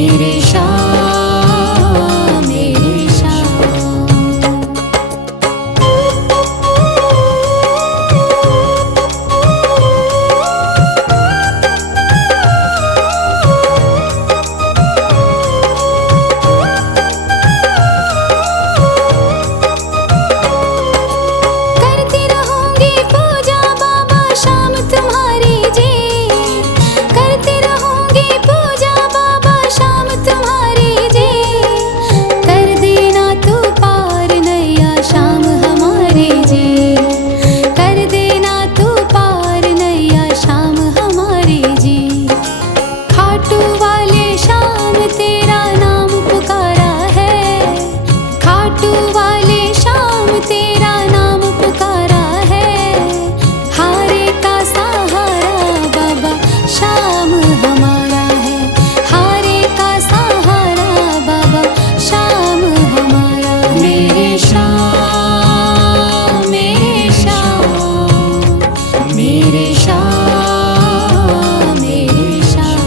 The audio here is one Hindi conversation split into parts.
मेरे शाह मेरे शाह। करती रहूंगी पूजा बाबा शाम तुम्हारी जी, करती रहूंगी पूजा बाबा शाम तुम्हारी जी। कर देना तू पार नैया शाम हमारी जी, कर देना तू पार नैया शाम हमारी जी। खाटू वाले शाम तेरा नाम पुकारा है, खाटू वाले शाम तेरा नाम पुकारा है। हारे का सहारा बाबा शाम हमारा है, हारे का सहारा बाबा शाम हमारा है। मेरे शाह मेरे शाह मेरे शाह मेरे शाह।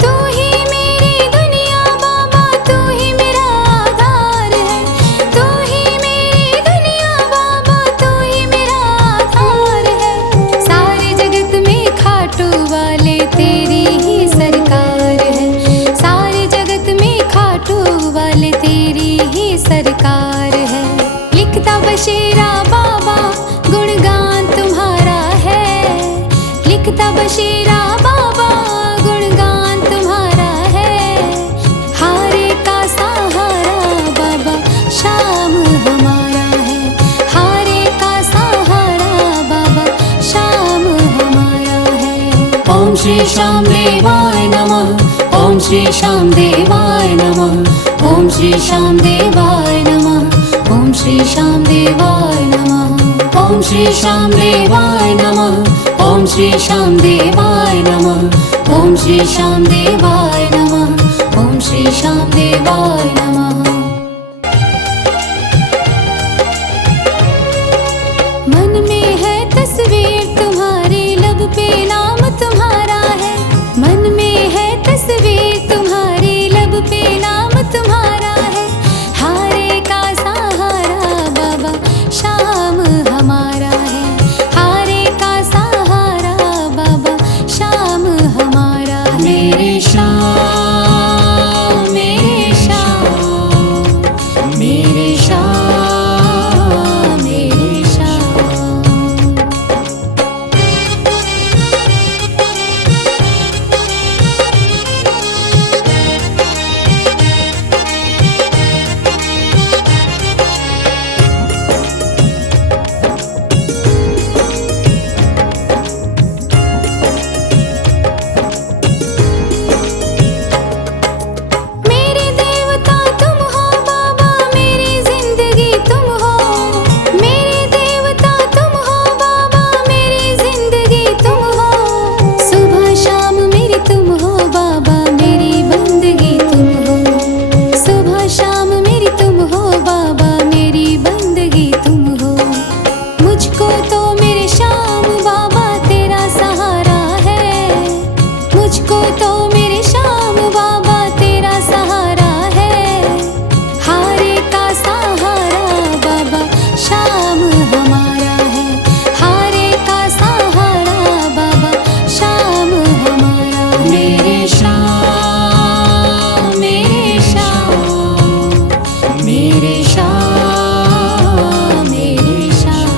तू ही मेरी दुनिया बाबा, तू ही मेरा आधार है, तू ही मेरी दुनिया बाबा, तू ही मेरा आधार है। सारे जगत में खाटू वाले तेरी ही सरकार है, सारे जगत में खाटू वाले तेरी ही सरकार है। लिखता बशीरा बाबा गुणगान तुम्हारा है, लिखता बशीरा बाबा गुणगान तुम्हारा है। हारे का सहारा बाबा शाम हमारा है, हारे का सहारा बाबा शाम हमारा है। ओम श्री श्याम देवाय नमः, ओम श्री श्याम देवाय नमः, ओम श्री श्याम देवाय नमः, ओम श्री श्याम देवाय नमः, ओम श्री श्याम देवाय नमः, ओम श्री श्याम देवाय नमः, ओम श्री श्याम देवाय नमः, ओम श्री श्याम देवाय नमः। मन में है तस्वीर तुम्हारी, लब पे नाम तुम्हारा है। मन में है तस्वीर तुम्हारी, लब पे नाम तुम्हारा है। हारे का सहारा बाबा शाम हमारा है, हारे का सहारा बाबा शाम हमारा है। मेरे शाह मेरे शाह मेरे शाह मेरे शाह। मेरे देवता तुम हो बाबा, मेरी जिंदगी तुम हो, मेरे देवता तुम हो बाबा, मेरी जिंदगी तुम हो। सुबह शाम मेरी तुम हो बाबा, मेरी बंदगी तुम हो। सुबह शाम मेरी तुम हो बाबा, मेरी बंदगी तुम हो। मुझको तो मेरे शाम बाबा तेरा सहारा है, मुझको तो मेरे शाम बाबा तेरा सहारा है। हारे का सहारा बाबा शाम हमारा है, हारे का सहारा बाबा शाम हमारा है। मेरे शाह मेरे शाह मेरे शाह मेरे शाह।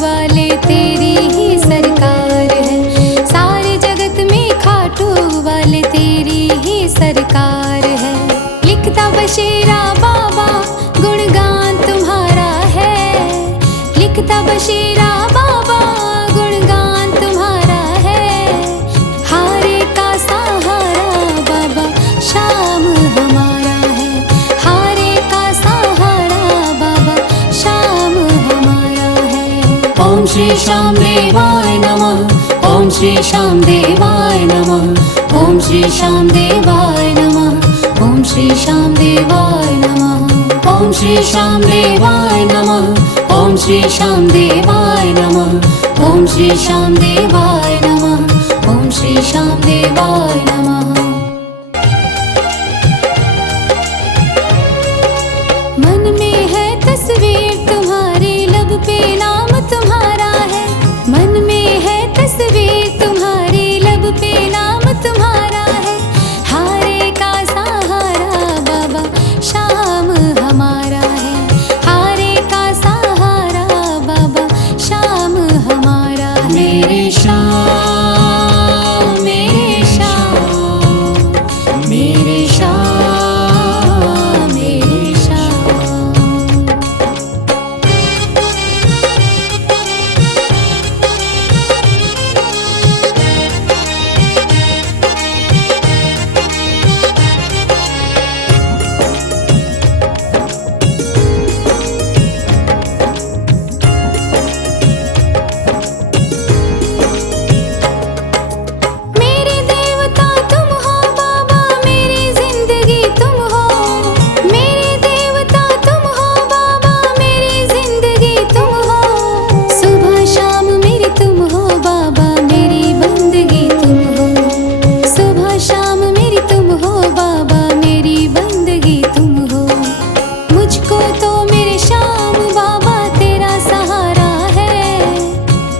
वाले तेरी ही सरकार है। सारे जगत में खाटू वाले तेरी ही सरकार है। लिखता बशीरा बाबा गुणगान तुम्हारा है। लिखता बशीरा बाबा गुणगान तुम्हारा है। हारे का सहारा बाबा शाम हमारा है। हारे का सहारा बाबा शाम हमारा है। ओम श्री श्याम देवाय नमः। ओम श्री श्याम देवाय नमः। ओम श्री श्याम देवाय नमः। ओम श्री श्याम देवाय नमः। ओम श्री श्याम देवाय नमः। ओम श्री श्याम देवाय नमः। ओम श्री श्याम देवाय नमः। ओम श्री श्याम देवाय नमः। मन में है तस्वीर तुम्हारी, लब पे नाम तुम्हारा है। मन में है तस्वीर तुम्हारी, लब पे नाम तुम्हारा है। हारे का सहारा बाबा शाम हमारा है। हारे का सहारा बाबा शाम हमारा है। मेरे श्याम मेरे श्याम मेरे श्याम मेरे श्याम। मेरे देवता तुम हो बाबा, मेरी जिंदगी तुम हो। मेरे देवता तुम हो बाबा, मेरी जिंदगी तुम हो। सुबह शाम मेरी तुम हो बाबा, मेरी बंदगी तुम हो। सुबह शाम मेरी तुम हो बाबा, मेरी बंदगी तुम हो। मुझको तो मेरे श्याम बाबा तेरा सहारा है।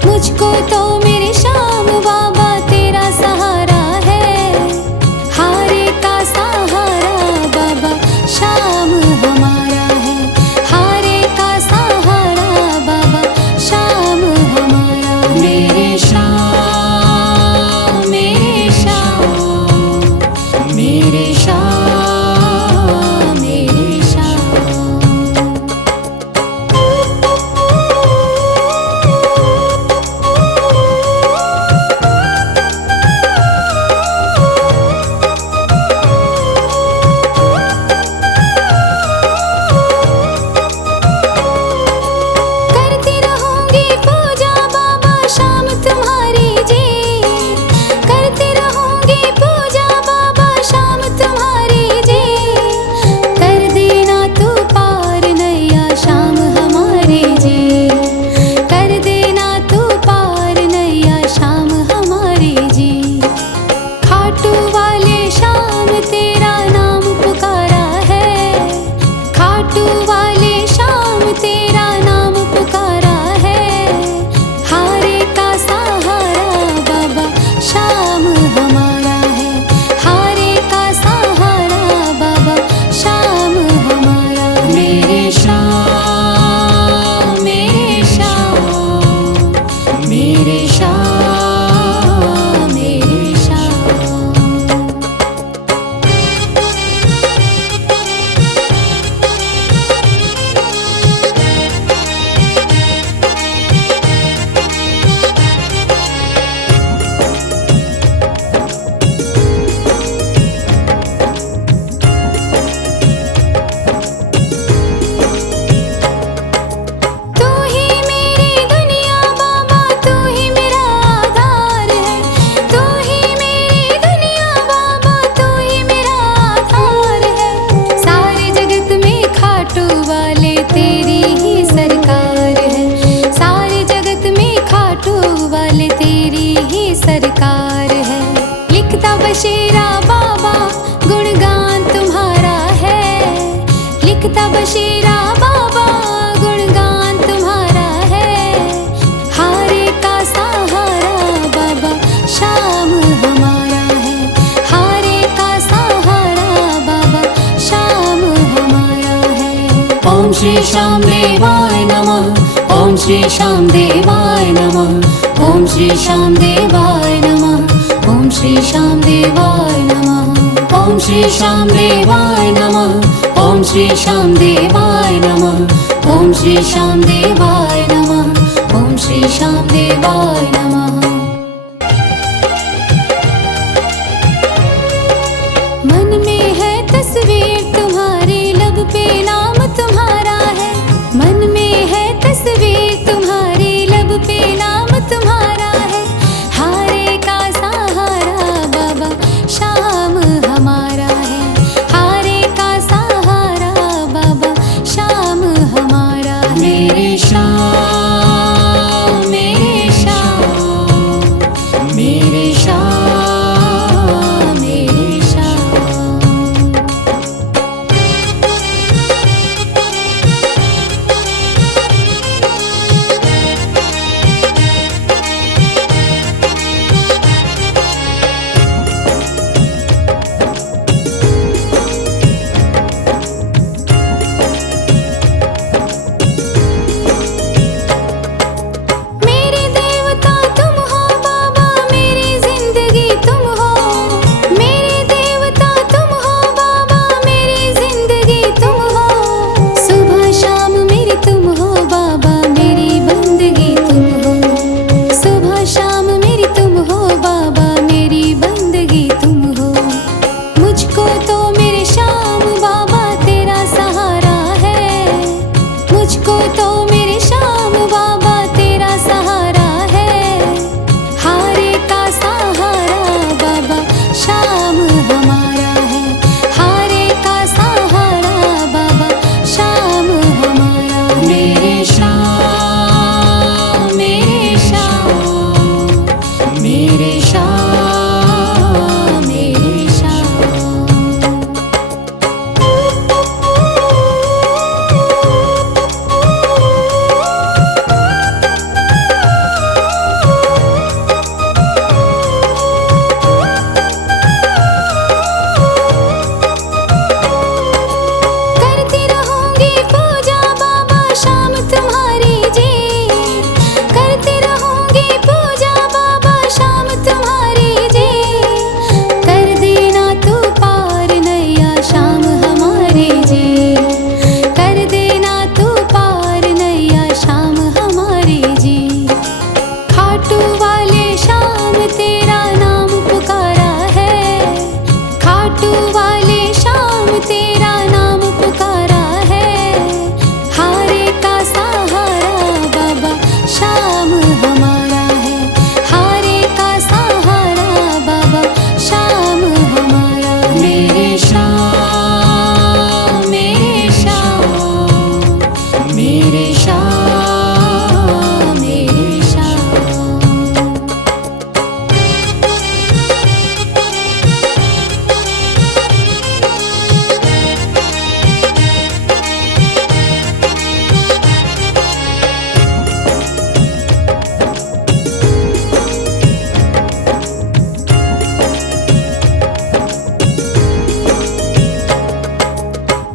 मुझको तो मेरे श्याम बाबा तेरा सहारा है। हारे का सहारा बाबा शाम हमारा है। हारे का सहारा बाबा शाम हमारा है। मेरे श्याम मेरे श्याम मेरे श्याम मेरे श्याम। करती रहूंगी पूजा बाबा शाम तुम्हारी जी। करती रहूंगी पूजा बाबा शाम तुम्हारी जी। कर देना तू पार नैया शाम हमारे जी। कर देना तू पार नैया शाम हमारे जी। खाटू वाले शाम तेरा नाम पुकारा है। खाटू वाले शाम तेरा नाम पुकारा है। हारे का सहारा बाबा शाम हमारा है। हारे का सहारा बाबा शाम हमारा है। मेरे श्याम मेरे श्याम मेरे श्याम मेरे श्याम। तू ही मेरी दुनिया बाबा, तू ही मेरा आधार है। तू ही मेरी दुनिया बाबा, तू ही मेरा आधार है। सारे जगत में खाटू वाले तेरी ही सरकार है। सारे जगत में खाटू वाले तेरी ही सरकार है। लिखता बशीरा बाबा गुणगान तुम्हारा है। लिखता बशीरा बाबा गुणगान तुम्हारा है। हारे का सहारा बाबा शाम हमारा है। हारे का सहारा बाबा शाम हमारा है। ओम श्री श्याम देवाय नमः। ओम श्री श्री श्याम देवाय नमः। ओम श्री श्याम देवाय नमः। ओम श्री श्याम देवाय नमः। ओम श्री श्याम देवाय नमः। ओम श्री श्याम देवाय नमः। ओम श्री श्याम देवाय नमः। ओम श्री श्याम देवाय नमः। मन में है तस्वीर तुम्हारी, लब पे नाम तुम्हारा है। मन में है तस्वीर तुम्हारी, लब पे नाम तुम्हारा है। हारे का सहारा बाबा शाम हमारा है। हारे का सहारा बाबा शाम हमारा है। मेरे श्याम, मेरे श्याम, मेरे श्याम, मेरे श्याम। मेरे देवता तुम हो बाबा, मेरी जिंदगी तुम हो। मेरे देवता तुम हो बाबा, मेरी जिंदगी तुम हो। सुबह शाम मेरी तुम हो बाबा, मेरी बंदगी तुम हो। सुबह शाम मेरी तुम हो बाबा, मेरी बंदगी तुम हो। मुझको तो मेरे श्याम बाबा तेरा सहारा है। मुझको तो मेरे श्याम बाबा तेरा सहारा है। हारे का सहारा बाबा शाम हमारा है। हारे का सहारा बाबा शाम हमारा है। मेरे श्याम, मेरे श्याम, मेरे श्याम, मेरे श्याम। करती रहूंगी पूजा बाबा शाम तुम्हारी जी। करती रहूंगी पूजा बाबा शाम तुम्हारी जी। कर देना तू पार नैया शाम हमारी जी। कर देना तू पार नैया शाम हमारी जी। खाटू वाले शाम तेरा नाम पुकारा है। खाटू वाले शाम तेरा नाम पुकारा है। हारे का सहारा बाबा शाम हमारा है। हारे का सहारा बाबा शाम हमारा है। मेरे श्याम, मेरे श्याम, मेरे श्याम, मेरे श्याम।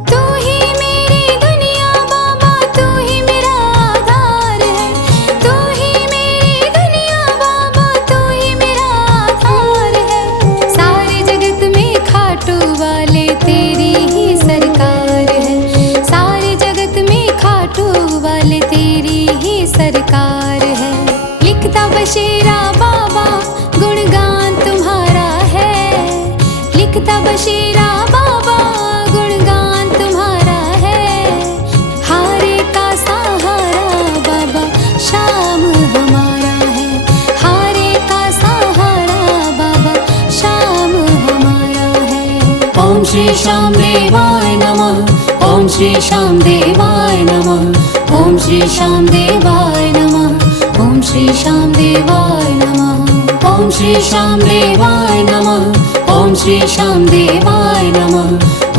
तू ही मेरी दुनिया बाबा, तू ही मेरा आधार है। तू ही मेरी दुनिया बाबा, तू ही मेरा आधार है। सारे जगत में खाटू वाले तेरी ही सरकार है। सारे जगत में खाटू वाले तेरी ही सरकार है। लिखता बशीरा बाबा गुणगान तुम्हारा है। लिखता बशीरा बाबा गुणगान तुम्हारा है। हारे का सहारा बाबा शाम हमारा है। हारे का सहारा बाबा शाम हमारा है। ओम श्री श्याम देवाय नमः। ओम श्री श्याम देवाय नमः। ओम श्री श्याम देवाय नमः। ओम श्री श्याम देवाय नमः। ओम श्री श्याम देवाय नमः। ओम श्री श्याम देवाय नमः।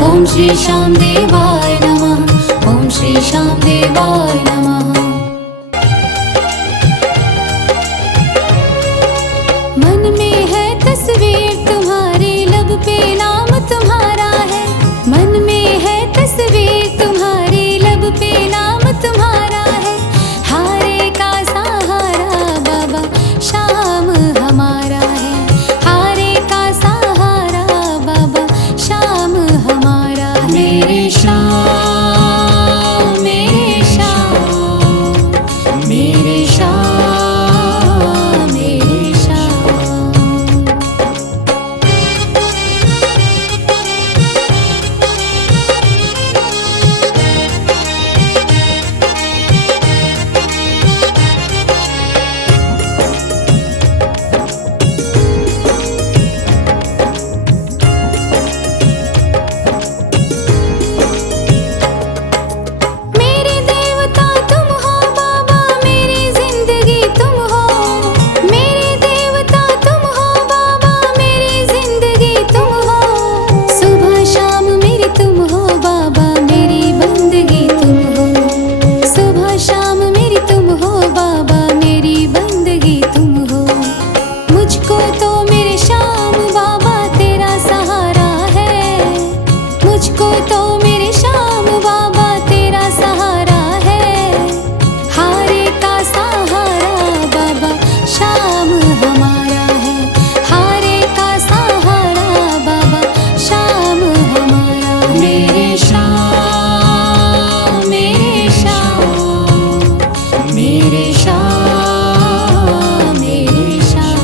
ओम श्री श्याम देवाय नमः। ओम श्री श्याम देवाय नमः। मन में है तस्वीर तुम्हारी, लब पे नाम तुम्हारा है। मन में है तस्वीर तुम्हारी, लब पे नाम तुम्हारा है। हारे श्याम मेरे श्याम। मेरे देवता तुम हो बाबा, मेरी जिंदगी तुम हो। मेरे देवता तुम हो बाबा, मेरी जिंदगी तुम हो। सुबह शाम मेरी तुम हो बाबा, मेरी बंदगी तुम हो। सुबह शाम मेरी तुम हो बाबा, मेरी बंदगी तुम हो। मुझको तो मेरे श्याम बाबा तेरा सहारा है। मुझको तो मेरे श्याम बाबा तेरा सहारा है। हारे का सहारा बाबा श्याम हमारा है। हारे का सहारा बाबा श्याम हमारा है। मेरे श्याम मेरे श्याम मेरे श्याम मेरे श्याम।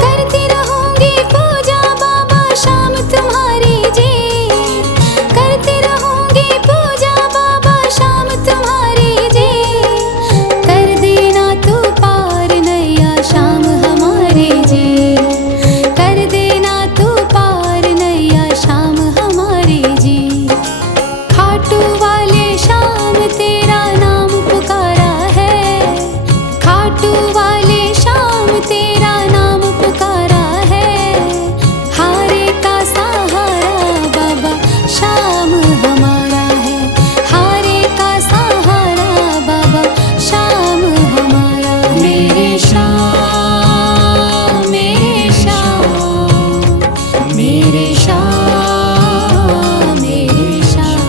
करती रहूंगी पूजा बाबा शाम तुम्हारी जी। करती रहूंगी पूजा बाबा शाम तुम्हारी जी। कर देना तू पार नैया शाम हमारी जी। कर देना तू पार नैया शाम हमारी जी। खाटू वाले शाम तेरा नाम पुकारा है। खाटू वाले शाम तेरा नाम पुकारा है। हारे का सहारा बाबा श्याम हमारा है। हारे का सहारा बाबा श्याम हमारा है। मेरे श्याम मेरे श्याम मेरे श्याम मेरे श्याम।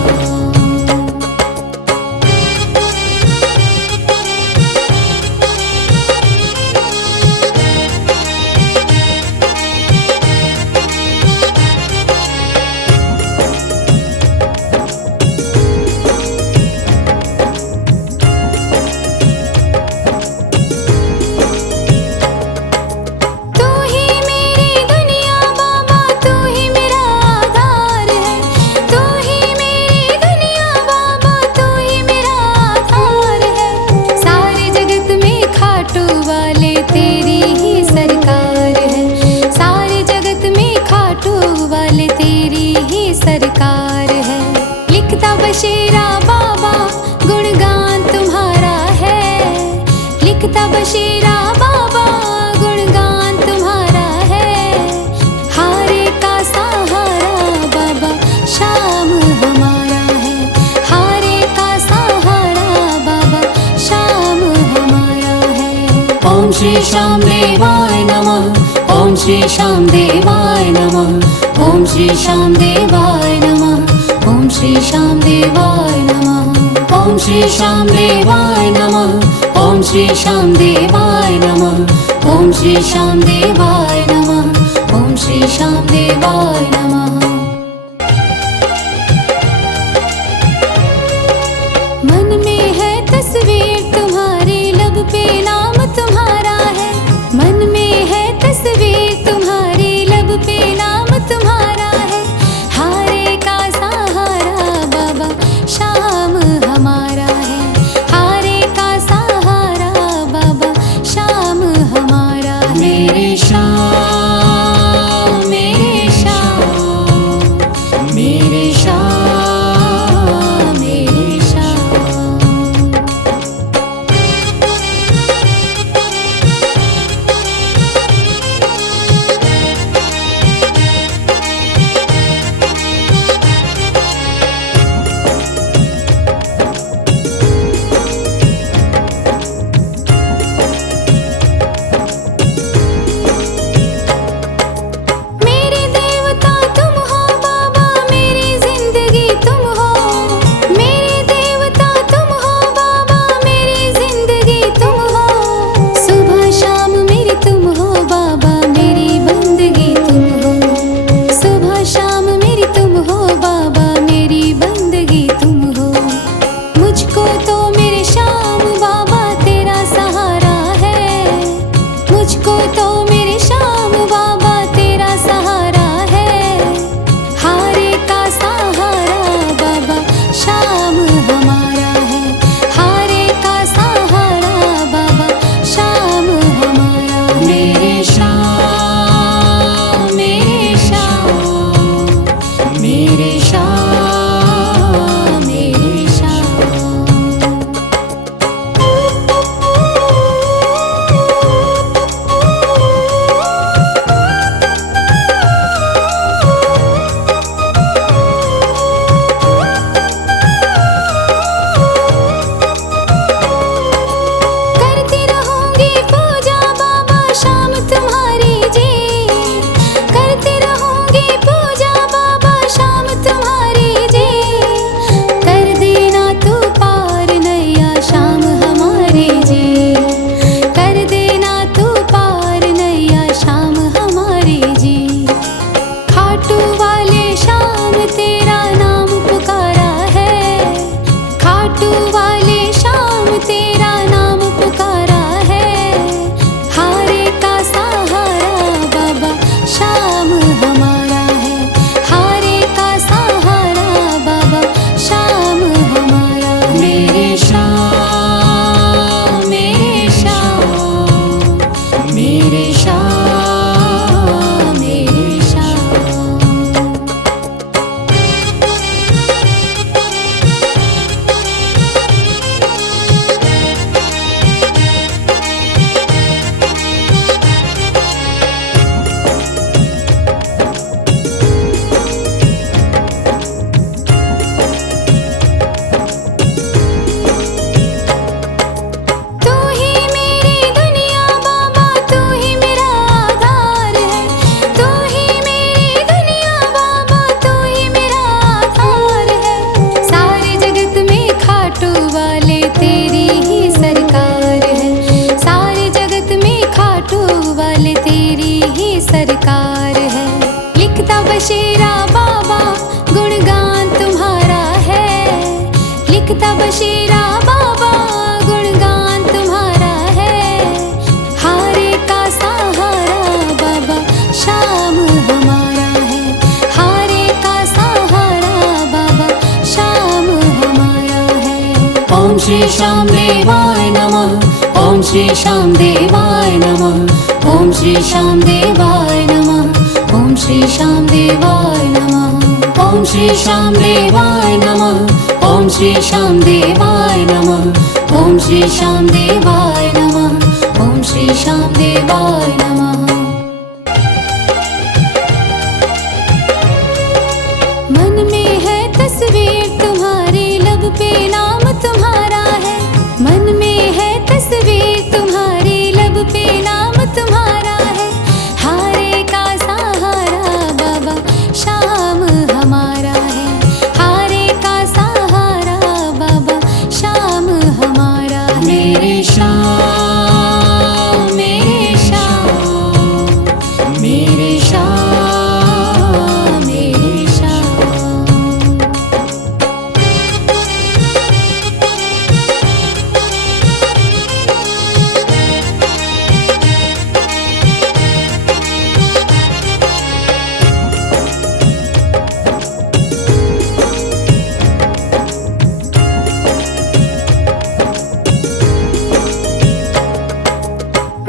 तू ही मेरी दुनिया बाबा, तू ही मेरा आधार है। तू ही मेरी दुनिया बाबा, तू ही मेरा आधार है। सारे जगत में खाटू वाले तेरी ही सरकार है। सारे जगत में खाटू वाले तेरी ही सरकार है। लिखता बशीरा बाबा गुणगान तुम्हारा है। लिखता बशीरा बाबा गुणगान तुम्हारा है। हारे का सहारा बाबा श्याम हमारा है। हारे का सहारा बाबा श्याम हमारा है। ओम श्री श्याम देवाय नमः। ओम श्री श्याम देवाय नमः। ओम श्री श्याम देवाय नमः। ओम श्री श्याम देवाय नमः। ओम श्री श्याम देवाय नमः। ओम श्री श्याम देवाय नमः। ओम श्री श्याम देवाय नमः। ओम श्री श्याम देवाय नमः। मन में है तस्वीर तुम्हारी, लब पे नाम तुम्हारा है। मन में है तस्वीर तुम्हारी, लब पे नाम तुम्हारा है। हारे का सहारा बाबा श्याम हमारा है। हारे का सहारा बाबा श्याम हमारा है। मेरे श्याम मेरे श्याम श्री श्याम देवाय नमः। ओम श्री श्याम देवाय नमः। ओम श्री श्याम देवाय नमः। ओम श्री श्याम देवाय नमः। ओम श्री श्याम देवाय नमः। ओम श्री श्याम देवाय नमः। ओम श्री श्याम देवाय नमः। ओम श्री श्याम देवाय नमः। मन में है तस्वीर तुम्हारी, लब पे नाम तुम्हारा है। मन में है तस्वीर तुम्हारी, लब पे नाम तुम्हारा है। हारे का सहारा बाबा शाम हमारा है। हारे का सहारा बाबा शाम हमारा है। मेरे श्याम, मेरे श्याम, मेरे श्याम, मेरे श्याम।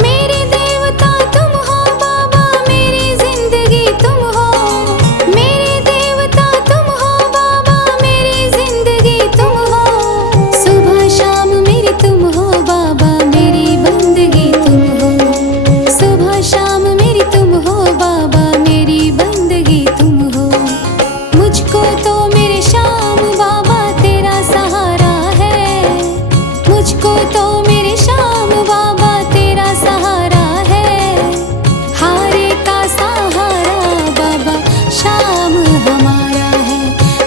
मेरे देवता तुम हो बाबा, मेरी जिंदगी तुम हो। मेरे देवता तुम हो बाबा, मेरी जिंदगी तुम हो। सुबह शाम मेरी तुम हो बाबा, मेरी बंदगी तुम हो। सुबह शाम मेरी तुम हो बाबा, मेरी बंदगी तुम हो। मुझको तो मेरे श्याम बाबा तेरा सहारा है। मुझको तो मेरे श्याम बाबा तेरा सहारा है। हारे का सहारा बाबा शाम हमारा है।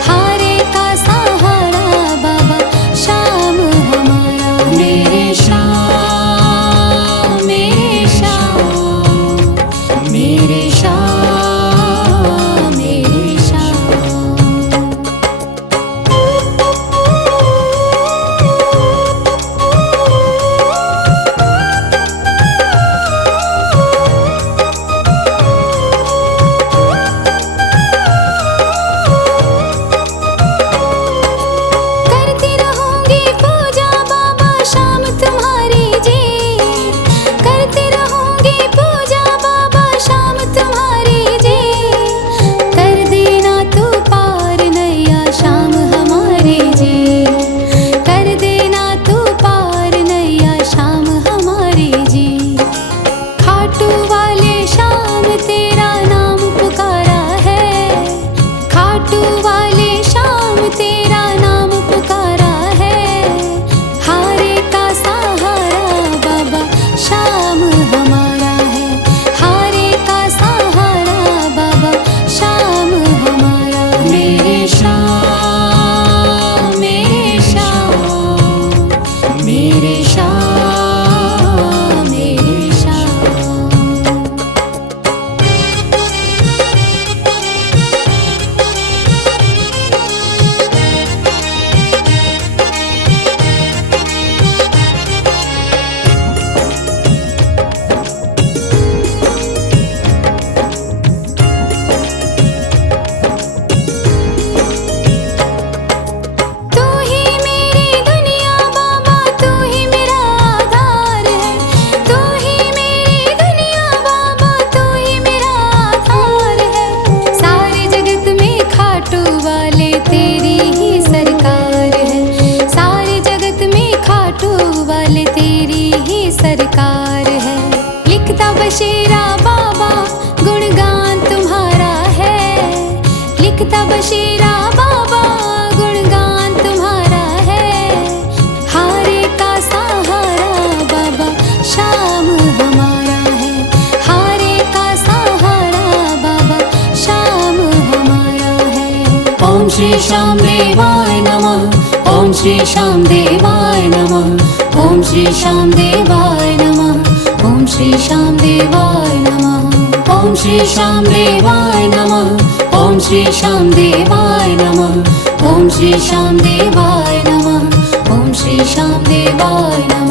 हारे का सहारा बाबा शाम हमारा है। मेरे श्याम, मेरे श्याम, मेरे श्याम, मेरे श्याम। करती रहूंगी पूजा बाबा शाम तुम्हारी जी। करती रहूंगी पूजा बाबा शाम तुम्हारी जी। कर देना तू पार नैया शाम हमारी जी। कर देना तू पार नैया शाम हमारी जी। खाटू वाले शाम तेरा नाम पुकारा है। खाटू वाले शाम तेरा नाम पुकारा है। हारे का सहारा बाबा शाम हमारा है। हारे का सहारा बाबा शाम हमारा है। मेरे श्याम, मेरे श्याम, मेरे श्याम, मेरे श्याम। तू ही मेरी दुनिया बाबा, तू ही मेरा आधार है। तू ही मेरी दुनिया बाबा, तू ही मेरा आधार है। सारे जगत में खाटू वाले तेरी ही सरकार है। सारे जगत में खाटू वाले तेरी ही सरकार है। लिखता बशीरा बाबा गुणगान तुम्हारा है। लिखता बशीरा बाबा गुणगान तुम्हारा है। हारे का सहारा बाबा शाम हमारा है। हारे का सहारा बाबा शाम हमारा है। ओम श्री श्याम देवाय नमः। ओम श्री श्याम देवाय नमः। ओम श्री श्याम देवाय नमः। ओम श्री श्याम देवाय नमः। ओम श्री श्याम देवाय नमः। ओम श्री श्याम देवाय नमः। ओम श्री श्याम देवाय नमः। ओम श्री श्याम देवाय नमः।